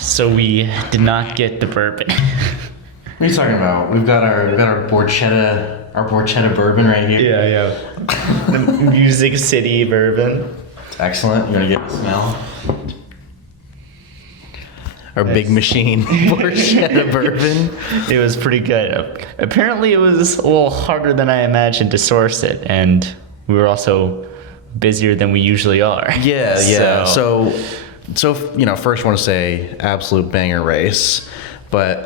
So we did not get the bourbon. What are you talking about? We've got our Borchetta bourbon right here. Yeah. The Music City bourbon. Excellent. You're gonna get the smell. Our big machine Borchetta bourbon. It was pretty good. Apparently, it was a little harder than I imagined to source it, and we were also busier than we usually are. Yeah. So first I want to say absolute banger race, but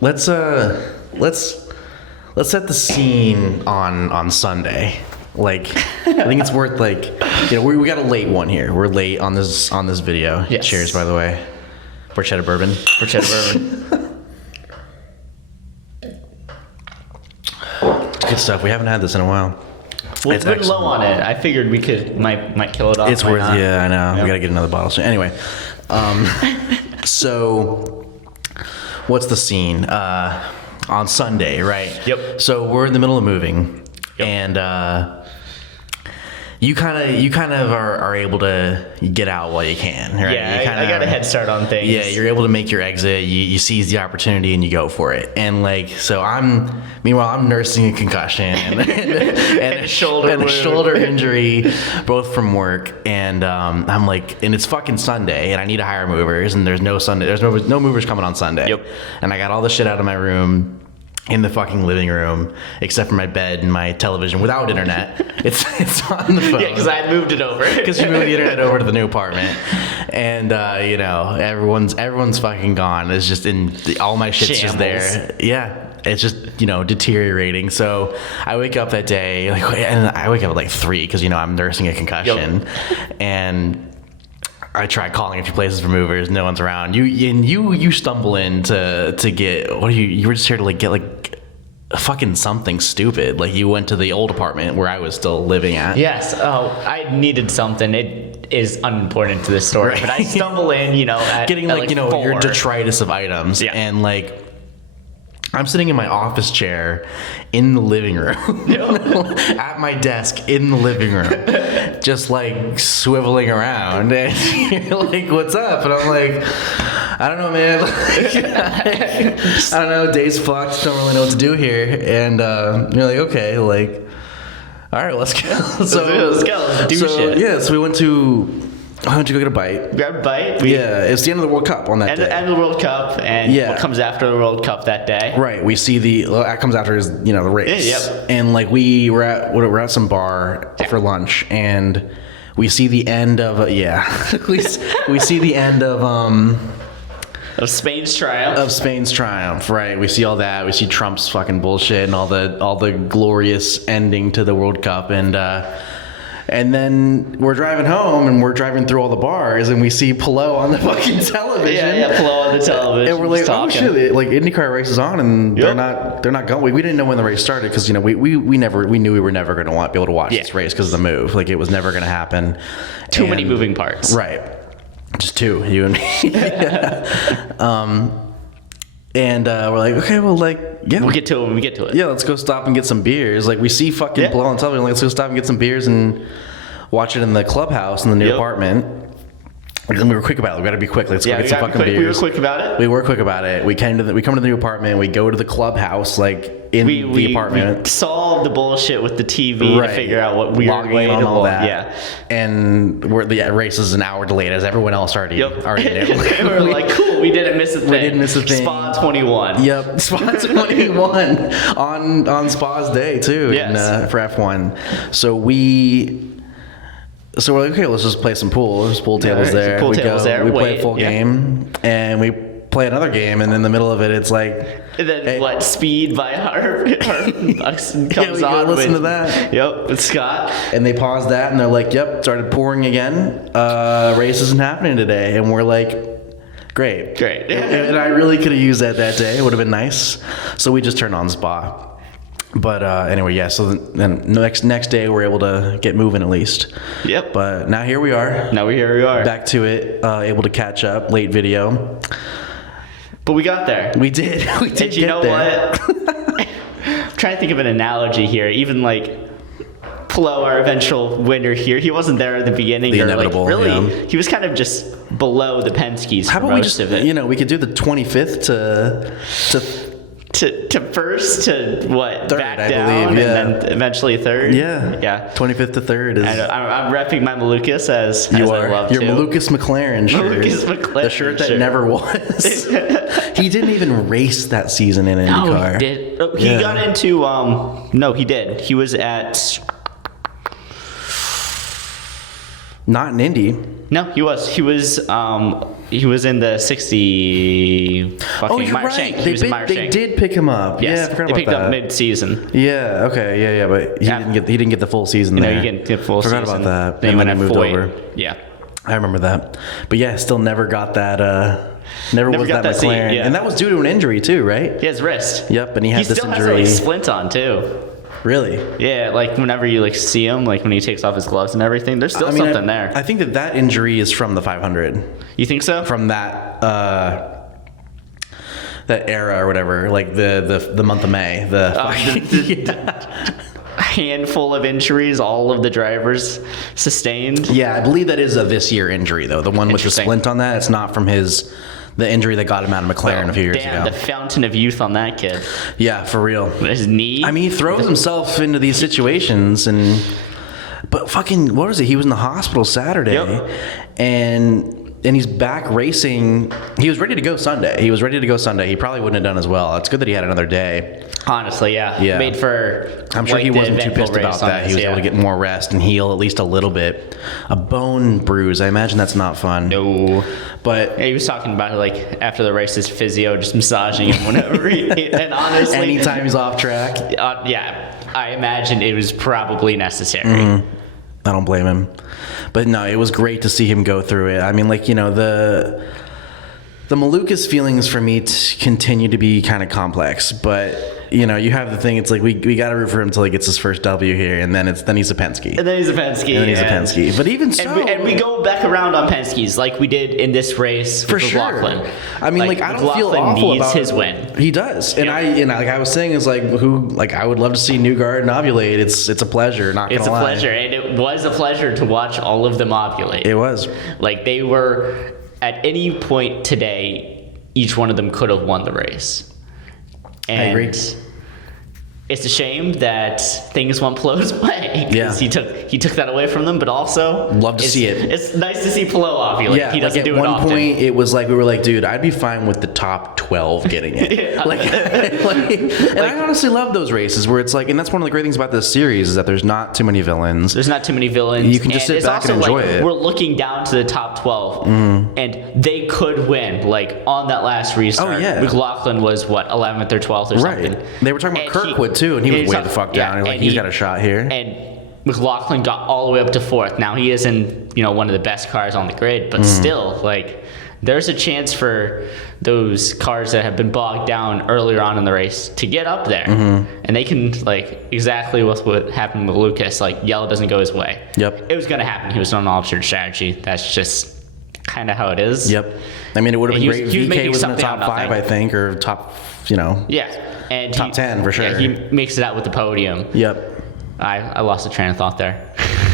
let's set the scene on Sunday. Like, I think it's worth we got a late one here. We're late on this video. Yes. Cheers, by the way. Borchetta bourbon. It's good stuff. We haven't had this in a while. Well, it's been low on it. I figured we might kill it off. It's worth. Yeah, I know. Yep. We gotta get another bottle soon. Anyway, so what's the scene? On Sunday, right? Yep. So we're in the middle of moving, and you kind of are able to get out while you can, right? Yeah, I got a head start on things. Yeah, you're able to make your exit. You seize the opportunity and you go for it. And so meanwhile I'm nursing a concussion and a shoulder injury, both from work. And I'm like, and it's fucking Sunday, and I need to hire movers, and there's no movers coming on Sunday. Yep. And I got all the shit out of my room, in the fucking living room, except for my bed and my television without internet. It's on the phone. Yeah, because I moved it over. Because you moved the internet over to the new apartment, and everyone's fucking gone. It's just all my shit's just there. Yeah, it's just deteriorating. So I wake up that day, and I wake up at 3 because I'm nursing a concussion, and I tried calling a few places for movers. No one's around. You stumble in to get, what are you were just here to get fucking something stupid. You went to the old apartment where I was still living at. Yes. Oh, I needed something. It is unimportant to this story, right. But I stumble in, at getting at your detritus of items. Yeah. And I'm sitting in my office chair in the living room, at my desk in the living room, just swiveling around, and you're like, "What's up?" And I'm like, "I don't know, man. I don't know. Day's fucked. Don't really know what to do here." And you're like, "Okay, all right, let's go." Let's go. Let's do shit. Yeah, so we went to. Why don't you go get a bite? Grab a bite. It's the end of the World Cup on that day. End of the World Cup, and what comes after the World Cup that day. Right. We see that comes after is the race. Yep. And we're at some bar for lunch, and we see the end of we see the end of Spain's triumph. Of Spain's triumph, right? We see all that. We see Trump's fucking bullshit and all the glorious ending to the World Cup, and then we're driving home, and we're driving through all the bars, and we see Pillow on the fucking television. Yeah, Pillow on the television. And we're like, oh shit! IndyCar race is on, and they're not going. We didn't know when the race started because we knew we were never going to be able to watch this race because of the move. It was never going to happen. Too many moving parts. Right. Just two, you and me. And we're like, okay, well, we'll get to it when we get to it. Yeah, let's go stop and get some beers. We see fucking Blow on television. Let's go stop and get some beers and watch it in the clubhouse in the new apartment. And then we were quick about it. We got to be quick. Let's go get some fucking beers. We were quick about it. We were quick about it. We come to the new apartment. We go to the clubhouse, in the apartment. We solved the bullshit with the TV to figure out what we were waiting on all that. Yeah. And the race is an hour delayed, as everyone else already knew. We were like, cool, we didn't miss a thing. We didn't miss a thing. Spa 21. Yep, Spa 21 on Spa's day too. Yes. For F1. So we're like, okay, let's just play some pool. There's pool tables there. We play a full game, and we play another game, and in the middle of it, it's and then Speed by Harp comes on. Listen to that. Yep, with Scott. And they pause that, and they're like, yep, started pouring again. Race isn't happening today, and we're like, great. And I really could have used that day. It would have been nice. So we just turned on Spa. But anyway, so then next day we're able to get moving at least. Yep. But now here we are. Back to it, able to catch up, late video. But we got there. We did. And you know what? I'm trying to think of an analogy here. Even Pillow, our eventual winner here, he wasn't there at the beginning. The inevitable. Really, he was kind of just below the Penske's How for about we most just, of it. we could do the 25th To first to what? Third, back I down, believe, yeah. and then eventually third. Yeah. 25th to 3rd is. And I'm repping my Malukas as You I are. love Your to. Malukas McLaren shirt. Malukas McLaren the shirt that shirt. never was. He didn't even race that season in IndyCar. No, he did. Oh, he got into. No, he did. He was at. Not in Indy. No, he was. He was in the 60. Oh, you're Meyer right. Shank. He They, was in Meyer they Shank. did pick him up. Yes, Yeah, I forgot they about picked that. up mid-season. Yeah. Okay. Yeah. But he didn't get the full season You there. know, you get full forgot season. about that. Then he went he at moved Foyt. over. Yeah. I remember that. But yeah, still never got that. Never was got that that seat, McLaren, yeah. and that was due to an injury too, right? He has wrist. Yep, and he had this still injury. has a splint on too. Really? Yeah, like whenever you see him, like when he takes off his gloves and everything, there's still something there. I think that injury is from the 500. You think so? From that that era or whatever, like the month of May. Handful of injuries all of the drivers sustained. Yeah, I believe that is a this year injury though. The one with the Interesting. splint on that, it's not from the injury that got him out of McLaren a few years Damn, ago. the fountain of youth on that kid. Yeah, for real. His knee. I mean, he throws himself into these situations but fucking, what was it? He was in the hospital Saturday and he's back racing. He was ready to go Sunday. He probably wouldn't have done as well. It's good that he had another day. Honestly, yeah. Made for. I'm sure he wasn't too pissed about that. He was able to get more rest and heal at least a little bit. A bone bruise. I imagine that's not fun. No. But yeah, he was talking about it like after the race, his physio just massaging him whenever and honestly, anytime he's off track. Yeah, I imagine it was probably necessary. Mm-hmm. I don't blame him. But no, it was great to see him go through it. I mean, like, the Malukas feelings for me continue to be kind of complex, but you have the thing. It's like we got to root for him until he gets his first W here, and then he's a Penske. And then he's a Penske. But even so, and we go back around on Penske's like we did in this race for with sure. McLaughlin. I mean, like I don't feel awful needs about his win. He does, and like I was saying, is like I would love to see Newgard and ovulate. It's a pleasure. Not gonna lie. It's a pleasure, and it was a pleasure to watch all of them ovulate. It was. Like they were at any point today, each one of them could have won the race. And I agree. It's a shame that things went Pelot's way. Yeah. He took that away from them, but also love to see it. It's nice to see Pelot ovulate. Yeah, he doesn't do it at one often. point it was like we were like, dude, I'd be fine with the top 12 getting it. And I honestly love those races where it's like, and that's one of the great things about this series is that there's not too many villains. There's not too many villains. You can just sit it's back and also enjoy it. We're looking down to the top 12, and they could win. Like on that last restart, Oh, yeah. McLaughlin was what 11th or 12th or something. Right. They were talking about And Kirkwood too, and he was way talking- the fuck down. and He's got a shot here. And McLaughlin got all the way up to 4th. Now he isn't, one of the best cars on the grid, but still, like, there's a chance for those cars that have been bogged down earlier on in the race to get up there. And they can, like, exactly with what happened with Lucas, like, yellow doesn't go his way. Yep. It was going to happen. He was on an altered strategy. That's just kind of how it is. Yep. I mean, it would have been great if he was VK making was in the something top out of 5, nothing. I think, or top, Yeah. And top 10 for sure. Yeah, he makes it out with the podium. Yep. I lost the train of thought there.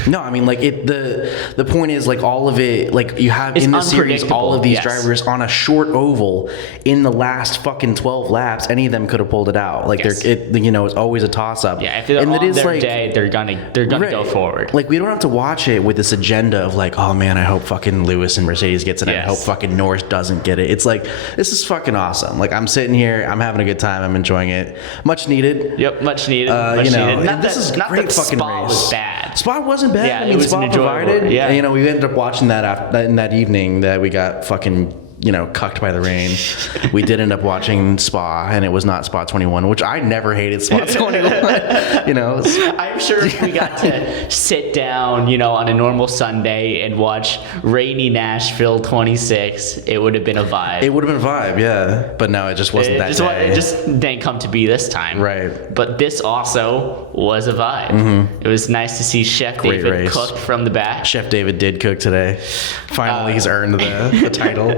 No, I mean, like the point is, like, all of it, like, you have It's in this series all of these unpredictable, drivers on a short oval in the last fucking 12 laps. Any of them could have pulled it out. Like, Yes. it's always a toss up. Yeah, if they're and on it is, their like, day, they're gonna right. go forward. Like, we don't have to watch it with this agenda of like, oh man, I hope fucking Lewis and Mercedes gets it. Yes. I hope fucking Norris doesn't get it. It's like, this is fucking awesome. Like, I'm sitting here, I'm having a good time, I'm enjoying it. Much needed. Yep, much needed. Much needed. And this is not great that fucking Spa race. was bad. Spa wasn't bad. Yeah, I it mean, was Spa enjoyable. provided. Yeah. And, we ended up watching that in that evening that we got fucking, cucked by the rain. We did end up watching Spa, and it was not Spa 21, which I never hated Spa 21. I'm sure if we got to sit down, on a normal Sunday and watch rainy Nashville 26, it would have been a vibe. It would have been a vibe, yeah. But no, it just wasn't that day. It just didn't come to be this time. Right. But this also was a vibe. It was nice to see Chef Great David race. cook from the back. Chef David did cook today. Finally, he's earned the title.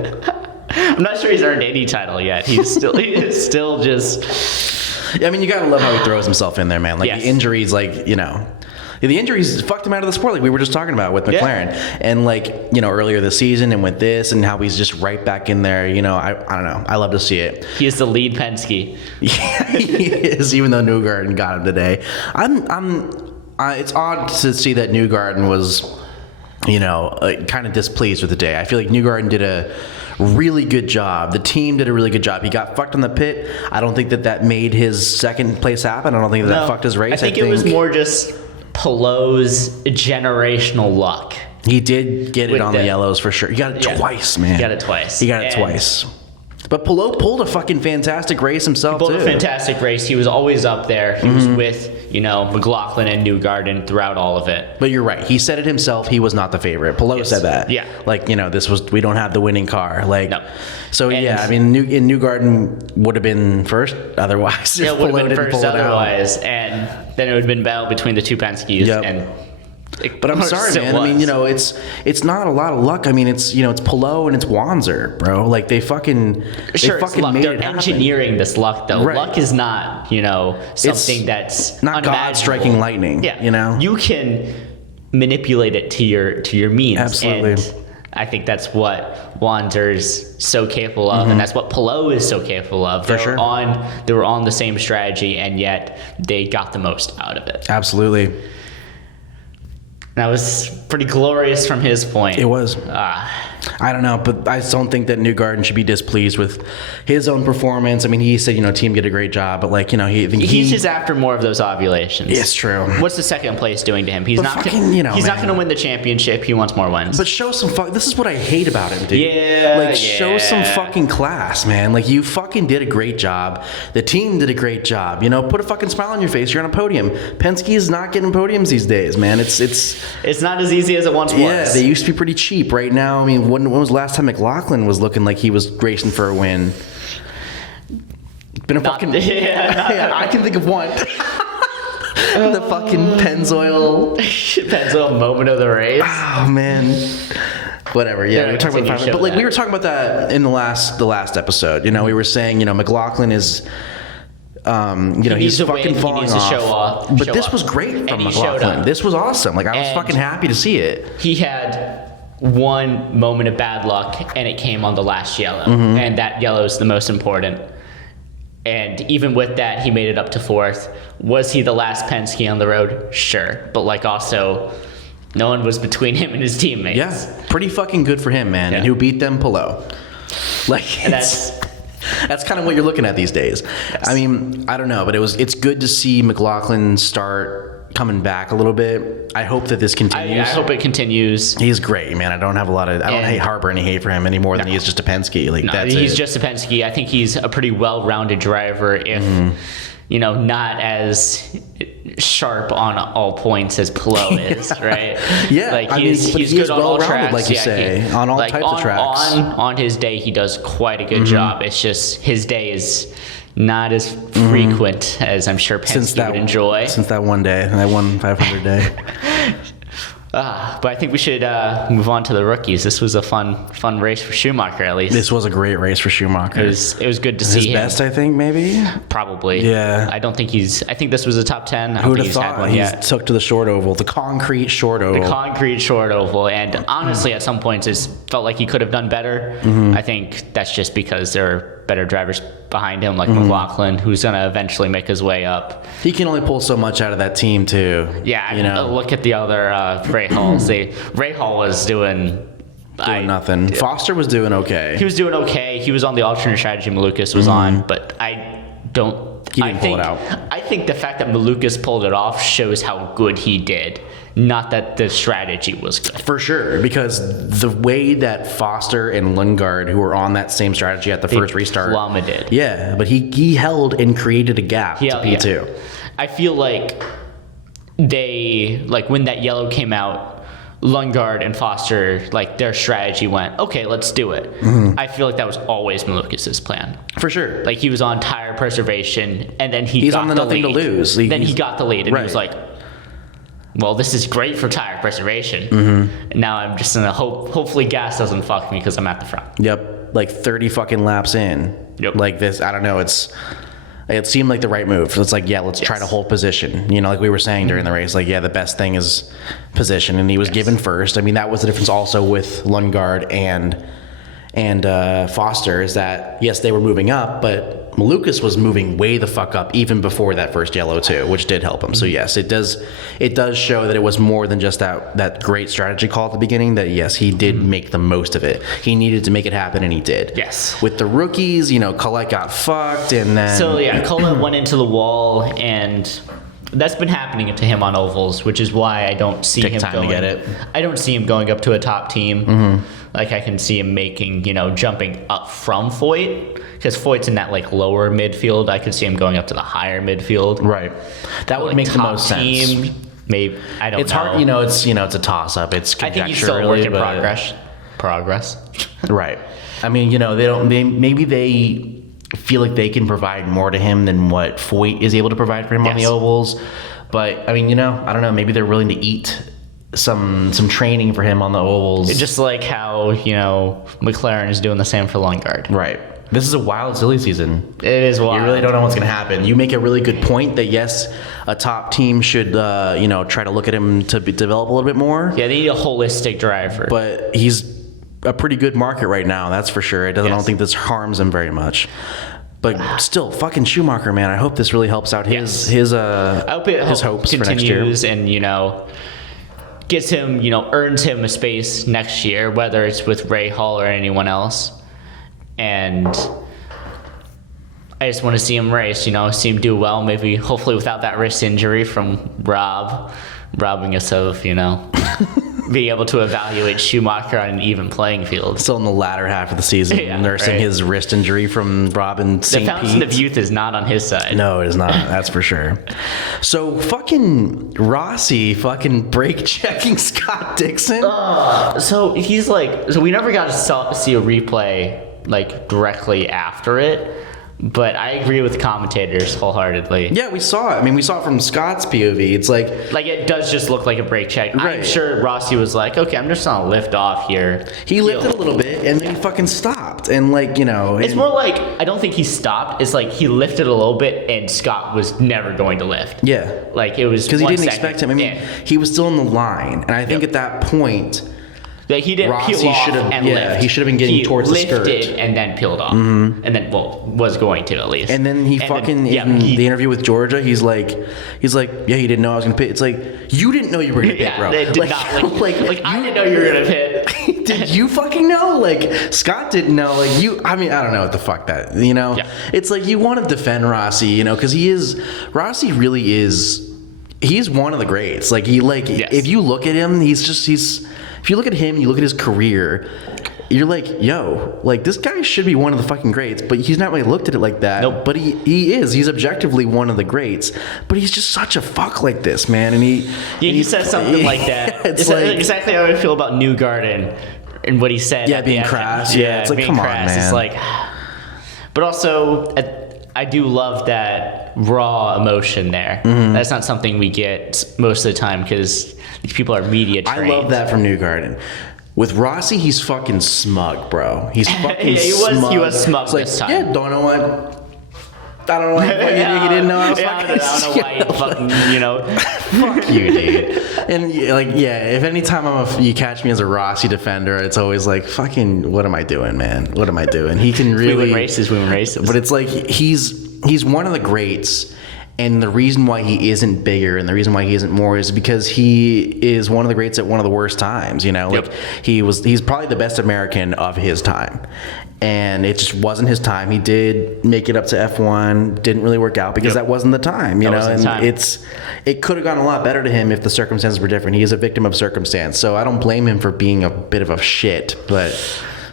I'm not sure he's earned any title yet. He is still just. Yeah, I mean, you gotta love how he throws himself in there, man. Like, Yes. the injuries, like, The injuries fucked him out of the sport, like we were just talking about with McLaren. And like, you know, earlier this season and with this and how he's just right back in there, you know, I don't know. I love to see it. He is the lead Penske. Yeah, he is, even though Newgarden got him today. It's odd to see that Newgarden was, you know, kind of displeased with the day. I feel like Newgarden did a really good job. The team did a really good job. He got fucked on the pit. I don't think that made his second place happen. I don't think that fucked his race. I think it was more just Pelot's generational luck. He did get it on the yellows for sure. He got it twice, man. He got it twice. He got it twice. But Pelot pulled a fucking fantastic race himself, He pulled a fantastic race. He was always up there. He was with, you know, McLaughlin and Newgarden throughout all of it. But you're right. He said it himself. He was not the favorite. Pelot said that. Yeah. Like, you know, we don't have the winning car. Like, no. So, yeah, I mean, Newgarden would have been first otherwise. Yeah, it would have been first otherwise. And then it would have been battle between the two Penskes. Yep. And but I'm sorry, man. I mean, you know, it's not a lot of luck. I mean, it's, you know, it's Pelot and it's Wanzer, bro. Like they fucking made They're it happen. engineering this luck, though. Right. Luck is not, you know, something that's not God striking lightning. Yeah, you know, you can manipulate it to your means. Absolutely. And I think that's what Wanzer's so capable of, and that's what Pelot is so capable of. They were on the same strategy, and yet they got the most out of it. Absolutely. That was pretty glorious from his point. It was. I don't know, but I don't think that Newgarden should be displeased with his own performance. I mean, he said, you know, team did a great job, but like, you know, he's just after more of those ovulations. It's true. What's the second place doing to him? He's not going to win the championship. He wants more wins. But show some this is what I hate about him, dude. Yeah. Show some fucking class, man. Like, you fucking did a great job. The team did a great job. You know, put a fucking smile on your face. You're on a podium. Penske is not getting podiums these days, man. It's not as easy as it once was. Yeah, they used to be pretty cheap. Right now, I mean, when was the last time McLaughlin was looking like he was racing for a win? Been a fucking I can think of one. The fucking Pennzoil moment of the race. Oh man. Whatever. Yeah, we were talking about but like we were talking about that in the last episode. You know, we were saying, you know, McLaughlin is you know, he's fucking falling off. But this was great from McLaughlin. This was awesome. Like, I was fucking happy to see it. He had one moment of bad luck, and it came on the last yellow. And that yellow is the most important. And even with that, he made it up to fourth. Was he the last Penske on the road? Sure. But, like, also, no one was between him and his teammates. Yeah, pretty fucking good for him, man. Yeah. And who beat them? Pelot. Like, and that's kind of what you're looking at these days. Yes. I mean, I don't know, but it's good to see McLaughlin start coming back a little bit. I hope that this continues. I hope it continues. He's great, man. I don't harbor any hate for him any more than he is just a Penske. Like, he's just a Penske. I think he's a pretty well-rounded driver. If you know, not as sharp on all points as Pelot is, right? Yeah, like he's good on all tracks, like you say, on all types of tracks. On his day, he does quite a good job. It's just his day is not as frequent as I'm sure Penske would enjoy. Since that one day, that one 500 day. But I think we should move on to the rookies. This was a fun race for Schumacher, at least. This was a great race for Schumacher. It was good to see him. His best, I think, maybe? Probably. Yeah. I don't think I think this was a top 10. Who would have thought? He took to the short oval, the concrete short oval. And honestly, at some points, it felt like he could have done better. I think that's just because there are better drivers behind him, like McLaughlin, who's going to eventually make his way up. He can only pull so much out of that team, too. Yeah, you know. Look at the other Rahal's. Rahal was doing nothing. Foster was doing okay. He was doing okay. He was on the alternate strategy Malukas was on, but I don't... He didn't pull it out. I think the fact that Malukas pulled it off shows how good he did. Not that the strategy was good. For sure, because the way that Foster and Lundgaard, who were on that same strategy at the first restart... plummeted. Yeah, but he held and created a gap to P2. Yeah. I feel like when that yellow came out, Lundgaard and Foster, like, their strategy went, okay, let's do it. I feel like that was always Malukas' plan. For sure. Like, he was on tire preservation, and then he's got on the nothing lead. To lose. Then he got the lead, and he was like, well, this is great for tire preservation. And now I'm just gonna hopefully gas doesn't fuck me because I'm at the front. Yep, like 30 fucking laps in. Yep. Like this, I don't know. It seemed like the right move. So it's like, yeah, let's try to hold position. You know, like we were saying during the race, like, yeah, the best thing is position. And he was given first. I mean, that was the difference also with Lundgaard and Foster, is that, yes, they were moving up, but Malukas was moving way the fuck up even before that first yellow too, which did help him. So yes, it does show that it was more than just that great strategy call at the beginning, that yes, he did make the most of it. He needed to make it happen, and he did. Yes. With the rookies, you know, Collette got fucked, and then... So yeah, Collette went into the wall, and that's been happening to him on ovals, which is why I don't see him time going... to get it. I don't see him going up to a top team. Like, I can see him making, you know, jumping up from Foyt, because Foyt's in that, like, lower midfield. I could see him going up to the higher midfield. Right. That would Like, make the top most team, sense. Maybe, I don't know. It's hard, you know, it's a toss-up. It's I conjecture, think he's still a work really, in but- progress. Right. I mean, you know, maybe they feel like they can provide more to him than what Foyt is able to provide for him on the Yes. ovals. But I mean, you know, I don't know, maybe they're willing to eat some training for him on the ovals. Just like how, you know, McLaren is doing the same for Lundgaard. Right. This is a wild, silly season. It is wild. You really don't know what's going to happen. You make a really good point that, yes, a top team should, you know, try to look at him to develop a little bit more. Yeah, they need a holistic driver. But he's a pretty good market right now, that's for sure. I don't Yes. think this harms him very much. But still, fucking Schumacher, man. I hope this really helps out his I hope it his hopes for next year. continues and, you know, gets him, you know, earns him a space next year, whether it's with Ray Hall or anyone else. And I just want to see him race, you know, see him do well, maybe hopefully without that wrist injury from robbing us of, you know, being able to evaluate Schumacher on an even playing field. Still in the latter half of the season, Yeah, nursing right. his wrist injury from Robin The St. fountain of Pete. youth is not on his side. No, it is not. That's for sure. So fucking Rossi fucking brake checking Scott Dixon. So he's like, so we never got to see a replay like directly after it, but I agree with commentators wholeheartedly. Yeah, we saw it. I mean, we saw it from Scott's POV. It's like, Like, it does just look like a brake check. Right. I'm sure Rossi was like, okay, I'm just gonna lift off here. he lifted a little bit and then he fucking stopped. And like, you know. It's and- more like, I don't think he stopped. It's like he lifted a little bit and Scott was never going to lift. Yeah. Like, it was Because he 1 didn't second. expect him. I mean, Yeah. he was still in the line. And I think at that point, Like, he didn't Rossi peel off should have- and yeah, lift. he should have been getting towards the skirt. He lifted and then peeled off. And then, well, was going to at least. and then he in the interview with Georgia, he's like, yeah, he didn't know I was going to pit. It's like, you didn't know you were going to pit, yeah, bro. they did like, not. Like, I didn't know you were going to pit. Did you fucking know? Like, Scott didn't know. Like, I mean, I don't know what the fuck that, you know? Yeah. It's like, you want to defend Rossi, you know, because Rossi really is, he's one of the greats. Like, Yes. if you look at him, if you look at him, you look at his career, you're like, yo, like, this guy should be one of the fucking greats, but he's not really looked at it like that. Nope. But he is. He's objectively one of the greats, but he's just such a fuck like this, man. And He says something like that. It's It's like, exactly how I feel about Newgarden and what he said. Yeah, at the being end. crass. Yeah, it's like, being come on, crass. man. It's like, but also, I do love that raw emotion there. Mm-hmm. That's not something we get most of the time because these people are media I trained. love that from Newgarden. With Rossi, he's fucking smug, bro. He's fucking Yeah, smug. he was smug It's like, this time. Yeah, don't know what. I don't know why you didn't know I was Yeah, fucking. I don't know why you fucking, you know. Fuck you, dude. And like, yeah, if anytime you catch me as a Rossi defender, it's always like, fucking, what am I doing, man? What am I doing? He can We really win races, we win races. But it's like he's one of the greats. And the reason why he isn't bigger and the reason why he isn't more is because he is one of the greats at one of the worst times, you know? Yep. Like he's probably the best American of his time. And it just wasn't his time. He did make it up to F1, didn't really work out because Yep. that wasn't the time, you That know? wasn't And the time. it could have gone a lot better to him if the circumstances were different. He is a victim of circumstance. So I don't blame him for being a bit of a shit, but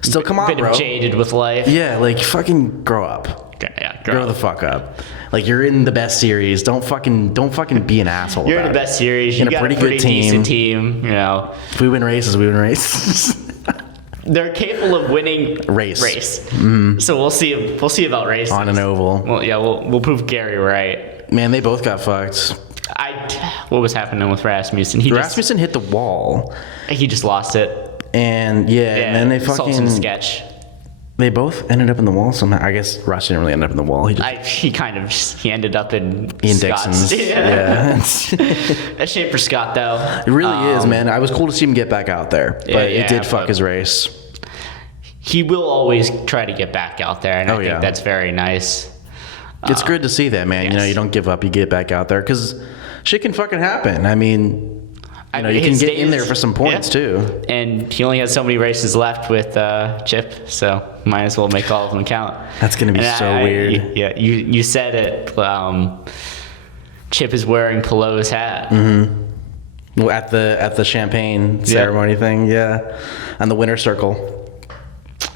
still, come on, bit bro. jaded with life. Yeah, like fucking grow up. Okay, yeah, Grow the fuck up. Like, you're in the best series. Don't fucking be an asshole. You're in about the it. best series. In You a got pretty a pretty good team. decent team. You know, If we win races, we win races. they're capable of winning Race. So we'll see. We'll see about races On an oval. Well, yeah, we'll prove Gary right. Man, they both got fucked. What was happening with Rasmussen? Rasmussen hit the wall. He just lost it. And yeah, and then they Salt's in fucking the sketch. They both ended up in the wall somehow. I guess Russ didn't really end up in the wall. He ended up in Ian Scott's. Dixon's. Yeah. A shame for Scott though. It really is, man. I was cool to see him get back out there, but it did fuck his race. He will always try to get back out there, and I think that's very nice. It's good to see that, man. Yes. You don't give up. You get back out there because shit can fucking happen. I mean, you can get in there for some points too. And he only has so many races left with Chip, so might as well make all of them count. That's gonna be weird. Yeah, you said it. Chip is wearing Pelot's hat. Mm-hmm. Well, at the champagne ceremony thing, on the winner's circle.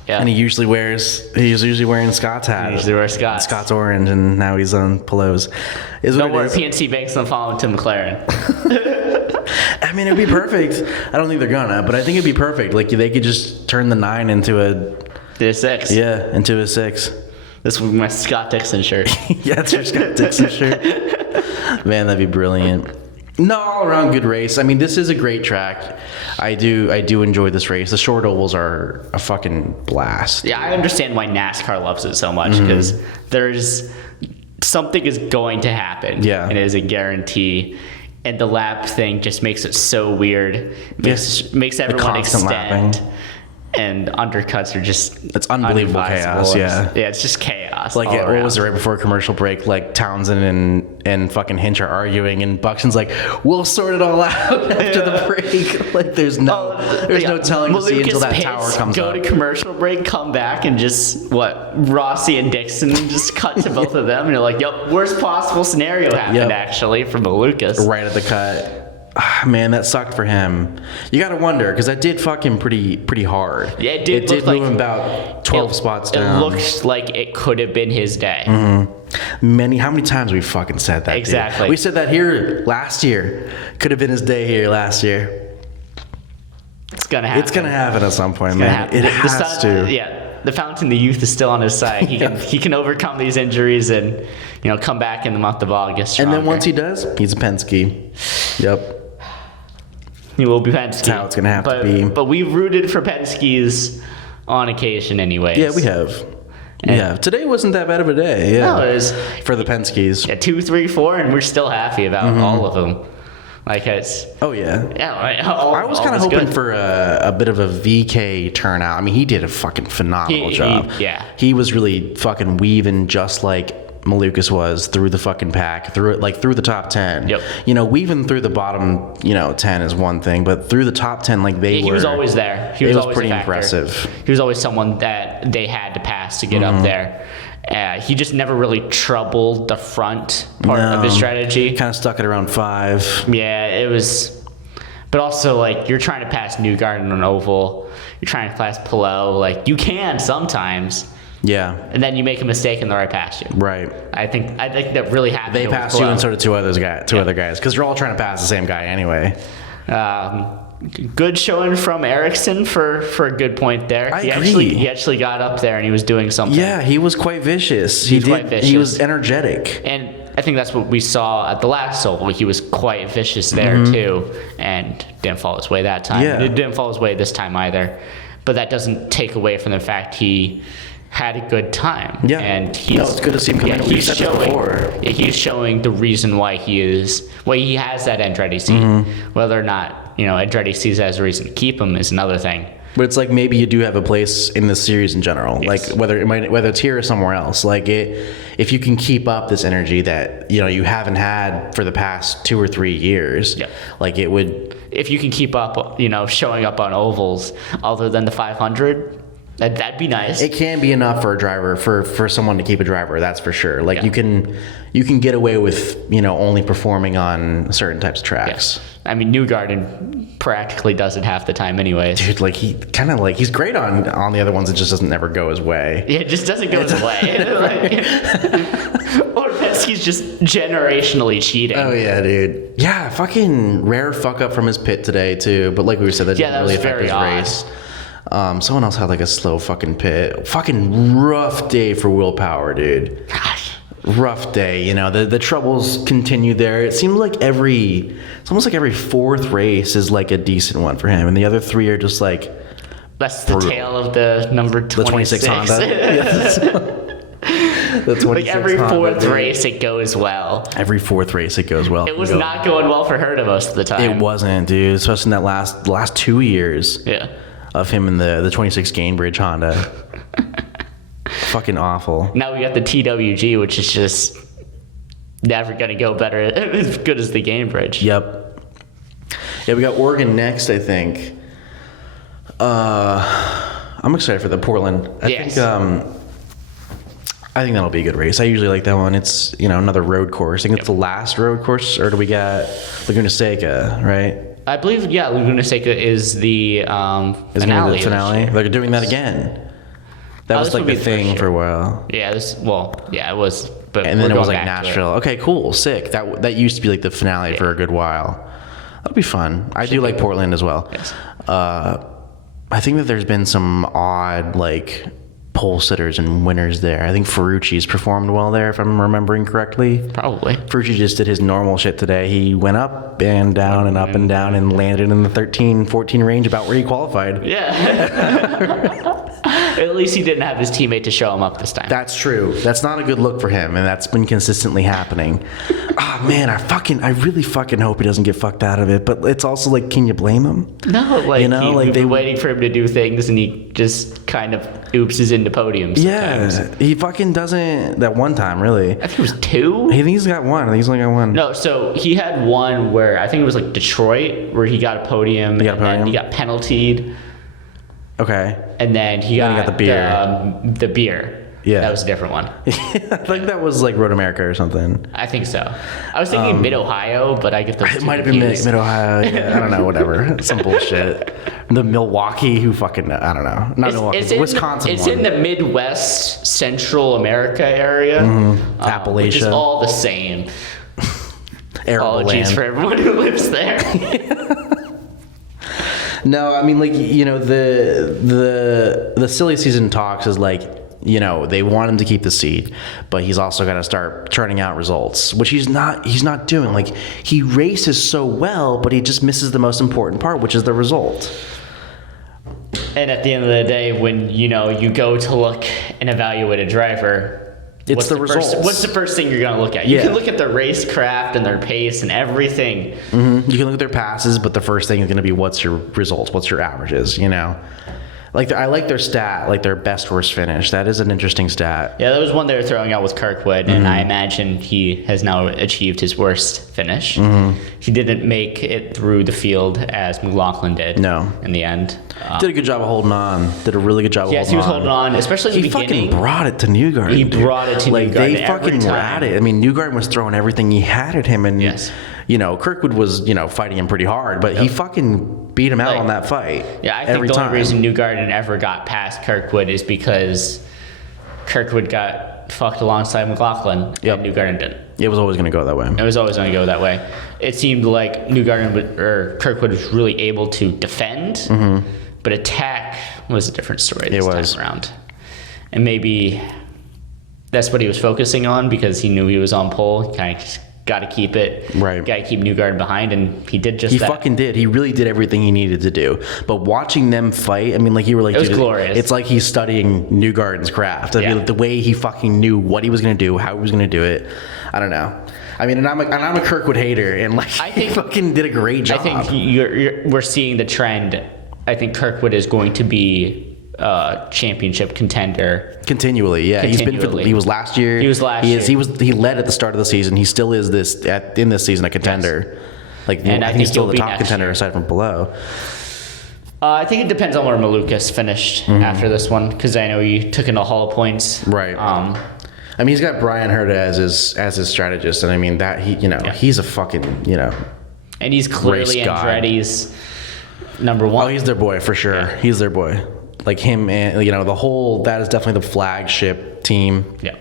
Yeah. And he's usually wearing Scott's hat. He usually wears Scott's. Scott's orange, and now he's on Pelot's. Don't worry, PNC Bank's not following to McLaren. I mean, it'd be perfect. I don't think they're gonna, but I think it'd be perfect. Like, they could just turn the 9 into a 6. Yeah, into a 6. This was my Scott Dixon shirt. Yeah, it's your Scott Dixon shirt. Man, that'd be brilliant. No, all around good race. I mean, this is a great track. I do enjoy this race. The short ovals are a fucking blast. Yeah, I understand why NASCAR loves it so much because there's something is going to happen. Yeah, and it is a guarantee. And the lap thing just makes it so weird. Makes everyone extend. Lapping. And undercuts are just unbelievable chaos. Yeah, it's just chaos. Like, what was it right before commercial break? Like, Townsend and fucking Hinch are arguing, and Buxton's like, "We'll sort it all out after the break." Like, there's no telling to see until that tower comes up. Go to commercial break, come back, and just Rossi and Dixon just cut to both of them, and you're like, "Yep, worst possible scenario happened actually for Malukas." Right at the cut. Man, that sucked for him. You gotta wonder, because that did fuck him pretty hard. Yeah, it did. It did move him about 12 spots down. It looked like it could have been his day. Mm-hmm. How many times we fucking said that? Exactly. Dude? We said that here last year. Could have been his day here last year. It's gonna happen. It's gonna happen at some point, man. It has to. Yeah. The fountain, the youth is still on his side. He can overcome these injuries and come back in the month of August stronger. And then once he does, he's a Penske. Yep. He will be Penske. That's how it's gonna have to be. But we've rooted for Penske's on occasion, anyways. Yeah, we have. Today wasn't that bad of a day. Yeah. No, it was for the Penskes. Yeah, 2, 3, 4, and we're still happy about all of them. Like, it's. Oh yeah. Yeah. I was kind of hoping for a bit of a VK turnout. I mean, he did a fucking phenomenal job. He was really fucking weaving just like Malukas was through the fucking pack, through the top 10. Yep. Weaving through the bottom, 10 is one thing, but through the top 10, he was always there. He was always pretty impressive. He was always someone that they had to pass to get up there. He just never really troubled the front part of his strategy. Kind of stuck at around 5. Yeah, it was. But also, you're trying to pass Newgarden on an oval. You're trying to pass Pelot. You can sometimes. Yeah. And then you make a mistake and they're right past you. Right. I think that really happened. They passed you and so did two other guys, because you're all trying to pass the same guy anyway. Good showing from Ericsson for a good point there. I agree. He actually got up there and he was doing something. Yeah, he was quite vicious. He was energetic. And I think that's what we saw at the last oval. He was quite vicious there too, and didn't fall his way that time. Yeah. It didn't fall his way this time either. But that doesn't take away from the fact he had a good time. Yeah. And it's good to see him come in. He's showing the reason why he has that Andretti seat. Whether or not, Andretti sees that as a reason to keep him is another thing. But it's like maybe you do have a place in this series in general. Yes. Whether it's here or somewhere else. If you can keep up this energy that, you haven't had for the past 2 or 3 years, it would. If you can keep up, showing up on ovals other than the 500, that'd be nice. It can be enough for a driver, for someone to keep a driver, that's for sure. You can get away with, only performing on certain types of tracks. Yeah. I mean, Newgarden practically does it half the time anyways. Dude, he's great on the other ones, it just doesn't ever go his way. Yeah, it just doesn't go his way. Or Penske's just generationally cheating. Oh yeah, dude. Yeah, fucking rare fuck up from his pit today too, but like we said, that didn't really affect his race. Someone else had a slow fucking pit. Fucking rough day for Willpower, dude. Gosh. Rough day. The troubles continue there. It seems like it's almost like every 4th race is a decent one for him, and the other 3 are just That's the tail of the number 26. The 26 Honda. Yes. The 26 like every Honda, fourth dude. race, it goes well. Every fourth race, it goes well. It was not going well for Herta most of the time. It wasn't, dude. Especially in that last 2 years. Yeah. Of him in the 26 Gainbridge Honda. Fucking awful. Now we got the TWG, which is just never going to go better as good as the Gainbridge. Yep. Yeah, we got Oregon next, I think. I'm excited for the Portland. I think that'll be a good race. I usually like that one. It's, another road course. I think it's the last road course, or do we got Laguna Seca, right? I believe, Laguna Seca is the finale. The finale? They're doing that again. That was like the thing for a while. Yeah, it was. But and then it was like Nashville. Okay, cool, sick. That used to be like the finale for a good while. That'll be fun. I do like Portland as well. Yes. I think that there's been some odd like pole sitters and winners there. I think Ferrucci's performed well there, if I'm remembering correctly. Probably. Ferrucci just did his normal shit today. He went up and down and up and down and landed in the 13-14 range about where he qualified. Yeah. At least he didn't have his teammate to show him up this time. That's true. That's not a good look for him, and that's been consistently happening. Man, I really fucking hope he doesn't get fucked out of it. But it's also like, can you blame him? No, we've been waiting for him to do things, and he just kind of oopses into podiums. Yeah, sometimes. he fucking doesn't. That one time, really. I think it was 2. I think he's got one. I think he's only got one. No, so he had one where I think it was like Detroit, where he got a podium. Then he got penaltied. Okay. And then he got the beer. The beer. Yeah. That was a different one. I think that was like Road America or something. I think so. I was thinking Mid-Ohio, but I get those It two might have been confused. Mid-Ohio. Yeah, I don't know, whatever. Some bullshit. The Milwaukee, who fucking, I don't know. Not Milwaukee, the Wisconsin It's one. in the Midwest, Central America area. Appalachia. Which is all the same. Arable Apologies land. for everyone who lives there. No, I mean, like, the silly season talks is like, they want him to keep the seat, but he's also got to start churning out results, which he's not doing. Like, he races so well, but he just misses the most important part, which is the result. And at the end of the day, when, you go to look and evaluate a driver, It's the results. What's the first thing you're going to look at? You can look at their racecraft and their pace and everything. Mm-hmm. You can look at their passes, but the first thing is going to be what's your results, what's your averages, Like, I like their stat, like their best worst finish. That is an interesting stat. Yeah, that was one they were throwing out with Kirkwood, and I imagine he has now achieved his worst finish. He didn't make it through the field as McLaughlin did. No. In the end. Did a good job of holding on. Did a really good job of holding on. Yes, he was holding on, especially in the He beginning. fucking brought it to Newgarden. He brought it to like, Newgarden They every fucking were time. at it. I mean, Newgarden was throwing everything he had at him, and Yes. Kirkwood was fighting him pretty hard, but he fucking beat him out on that fight. Yeah, I think every the time. only reason Newgarden ever got past Kirkwood is because Kirkwood got fucked alongside McLaughlin, Yep. and Newgarden didn't. It was always going to go that way. It was always going to go that way. It seemed like Kirkwood was really able to defend, but attack was a different story this time around. And maybe that's what he was focusing on because he knew he was on pole. Kind of just got to keep it. Right. Got to keep Newgarden behind, and he did just He that. fucking did. He really did everything he needed to do. But watching them fight, I mean, like, you were like, It was dude, glorious. It's like he's studying Newgarden's craft. I mean, like, the way he fucking knew what he was going to do, how he was going to do it. I don't know. I mean, and I'm a Kirkwood hater, and like, he fucking did a great job. I think we're seeing the trend. I think Kirkwood is going to be championship contender continually. Yeah, he was last year. He led at the start of the season. He still is in this season a contender. Yes. Like, and I think he's still the top contender aside from below. I think it depends on where Malukas finished after this one, because I know he took in a haul of points. Right. I mean, he's got Brian Herta as his strategist, and I mean that he's a fucking and he's clearly Andretti's number one. Oh, he's their boy for sure. Yeah. He's their boy. Like him, and the whole, that is definitely the flagship team. Yeah,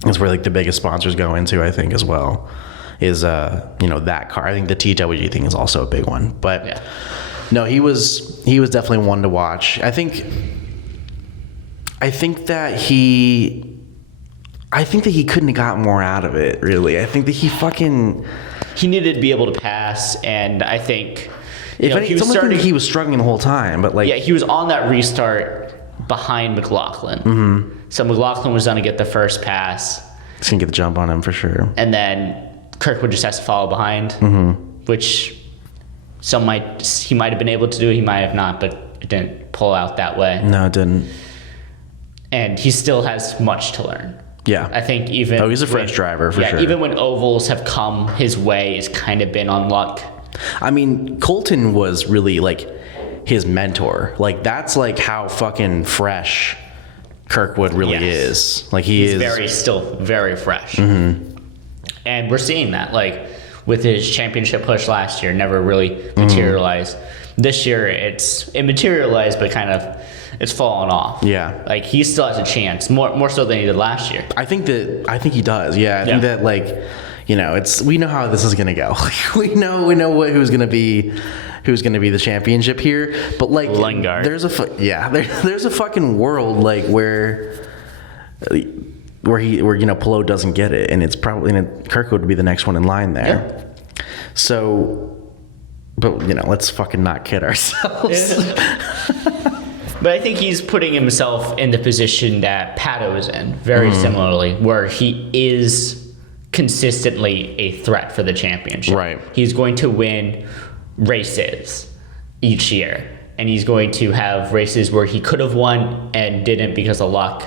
that's where like the biggest sponsors go into, I think, as well. Is that car? I think the TWG thing is also a big one, but no, he was definitely one to watch. I think that he couldn't have got more out of it. Really, I think that he needed to be able to pass, and I think It's almost like he was struggling the whole time, but like... Yeah, he was on that restart behind McLaughlin. Mm-hmm. So McLaughlin was going to get the first pass. He's going to get the jump on him for sure. And then Kirkwood just has to follow behind, which he might have been able to do, he might have not, but it didn't pull out that way. No, it didn't. And he still has much to learn. Yeah. I think even... Oh, he's a French driver, for sure. Even when ovals have come his way, it's kind of been on luck. I mean, Colton was really, like, his mentor. Like, that's, like, how fucking fresh Kirkwood really is. Like, he's still very fresh. Mm-hmm. And we're seeing that, like, with his championship push last year, never really materialized. This year, it materialized, but kind of... It's fallen off. Yeah. Like, he still has a chance, more so than he did last year. I think he does. Yeah. I think that, like, you know, we know how this is going to go. we know who's going to be the championship here, but like Lingard. There's a fucking world like where Pelot doesn't get it, and it's probably Kirkwood would be the next one in line there. Yeah. So, but you know, let's fucking not kid ourselves. But I think he's putting himself in the position that Pato is in, very similarly, where he is consistently a threat for the championship. Right. He's going to win races each year, and he's going to have races where he could have won and didn't because of luck,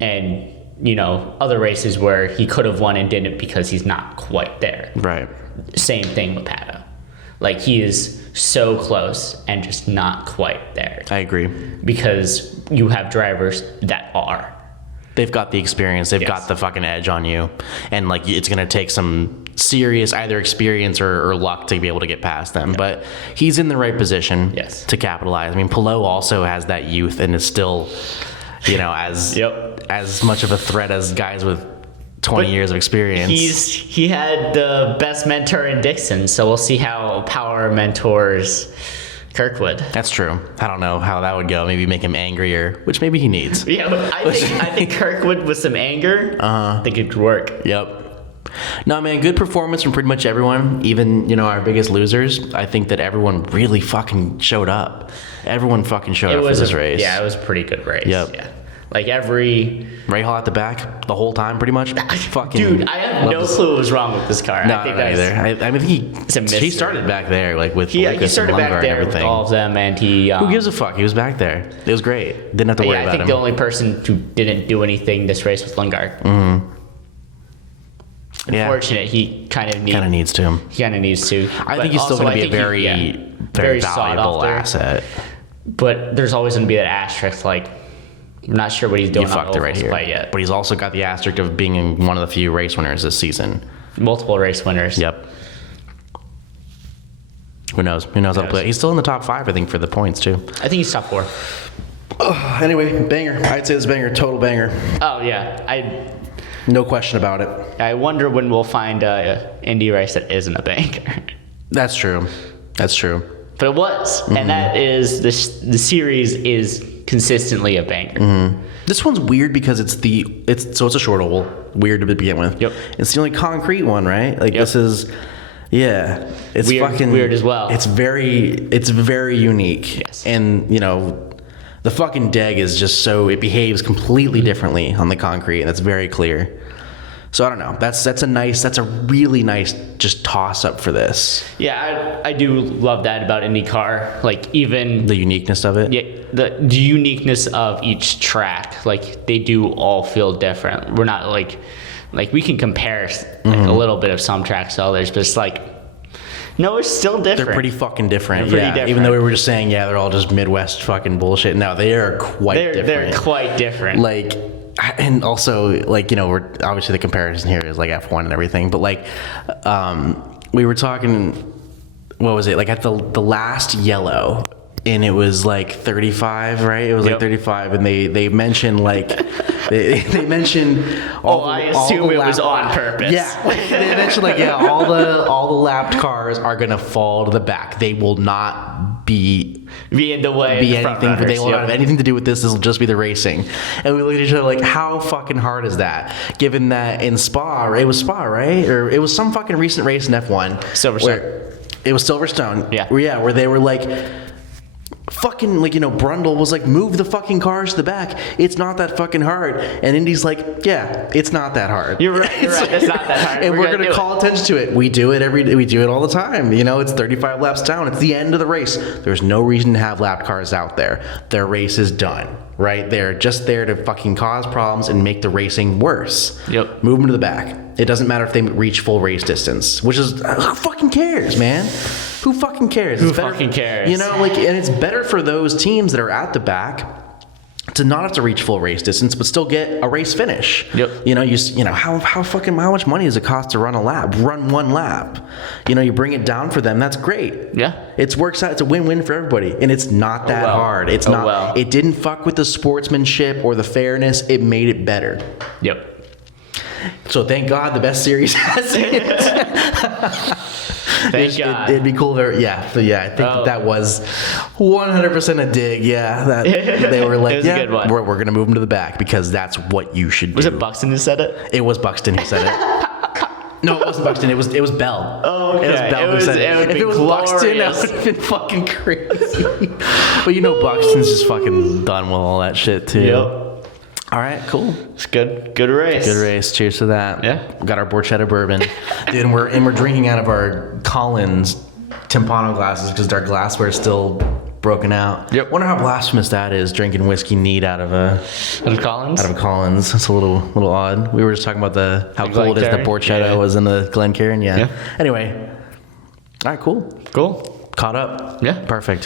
and, you know, other races where he could have won and didn't because he's not quite there. Right. Same thing with Pato. Like, he is so close and just not quite there. I agree. Because you have drivers that are. They've got the experience. They've got the fucking edge on you. And, like, it's going to take some serious either experience or luck to be able to get past them. Yeah. But he's in the right position to capitalize. I mean, Pelot also has that youth and is still, you know, as much of a threat as guys with 20 years of experience. He had the best mentor in Dixon, so we'll see how Power mentors Kirkwood. That's true. I don't know how that would go. Maybe make him angrier, which maybe he needs. Yeah, but I think Kirkwood with some anger, I think it could work. Yep. No, man, good performance from pretty much everyone, even, you know, our biggest losers. I think that everyone really fucking showed up. Everyone fucking showed up for this race. Yeah, it was a pretty good race. Yep. Yeah. Like Ray Hall at the back the whole time, pretty much. Fucking dude, I have no clue what was wrong with this car. No, I think not either. I mean, he started back there, like with Lucas he started and back there with all of them, and he. Who gives a fuck? He was back there. It was great. Didn't have to worry about him. I think the only person who didn't do anything this race was Lingard. Mm-hmm. Unfortunate, he kind of needs to. He kind of needs to. I think he's still going to be a very valuable asset. But there's always going to be that asterisk, like. I'm not sure what he's doing. You fucked it right here. Yet. But he's also got the asterisk of being in one of the few race winners this season. Multiple race winners. Yep. Who knows? Who knows how to play? He's still in the top 5, I think, for the points, too. I think he's top 4. Anyway, banger. I'd say it's banger. Total banger. Oh, yeah. No question about it. I wonder when we'll find an Indy race that isn't a banger. That's true. That's true. But it was. Mm-hmm. And that is, the series is consistently a banger. Mm-hmm. This one's weird because it's a short oval. Weird to begin with. Yep. It's the only concrete one, right? Like this is, it's weird, fucking weird as well. It's very unique. Yes. And you know, the fucking deg is just it behaves completely differently on the concrete, and it's very clear. So I don't know. That's a really nice just toss up for this. Yeah, I do love that about IndyCar. Like even the uniqueness of it. Yeah, the uniqueness of each track. Like they do all feel different. We're not like we can compare like a little bit of some tracks to others, but it's like no, it's still different. They're pretty fucking different. Different. Even though we were just saying, they're all just Midwest fucking bullshit. No, they are quite different. They're quite different. Like. And also, like, you know, we're obviously the comparison here is like F1 and everything, but like, we were talking, what was it? Like at the last yellow, and it was like 35, right? It was like 35, and they mentioned like, they mentioned I assume it was on purpose. Yeah, they mentioned like all the lapped cars are gonna fall to the back. They will not be in the way. Be anything. They will not have anything to do with this. This will just be the racing. And we looked at each other like, how fucking hard is that? Given that in Spa, it was Spa, right? Or it was some fucking recent race in F1. Silverstone. It was Silverstone. Yeah. Where they were like, fucking, like, Brundle was like, move the fucking cars to the back. It's not that fucking hard. And Indy's like, yeah, it's not that hard. You're right. It's not that hard. And we're going to call attention to it. We do it we do it all the time. It's 35 laps down. It's the end of the race. There's no reason to have lap cars out there. Their race is done. Right? They're just there to fucking cause problems and make the racing worse. Yep. Move them to the back. It doesn't matter if they reach full race distance, which is, who fucking cares, man? Who fucking cares? Who fucking cares? And it's better for those teams that are at the back to not have to reach full race distance, but still get a race finish. Yep. How much money does it cost to run one lap? You bring it down for them. That's great. Yeah. It works out. It's a win-win for everybody, and it's not that hard. It's not. Well. It didn't fuck with the sportsmanship or the fairness. It made it better. Yep. So thank God the best series has it. Thank God. It'd be cool to, I think that was 100% a dig. Yeah, that they were like, It was a good one. we're gonna move them to the back because that's what you should do. Was it Buxton who said it? It was Buxton who said it. No, it wasn't Buxton. It was Bell. Oh, okay. It was Bell who said it. If it was Buxton, that glorious. would have been fucking crazy. But Buxton's just fucking done with all that shit too. Yep. All right, cool. It's good. Good race. Good race. Cheers to that. Yeah. We got our Borchetta bourbon. Dude, and we're drinking out of our Collins Timpano glasses because our glassware is still broken out. Yep. Wonder how blasphemous that is, drinking whiskey neat out of Collins? Out of Collins. That's a little odd. We were just talking about how cool it is that Borchetta was in the Glencairn. Yeah. Anyway. All right, cool. Cool. Caught up. Yeah. Perfect.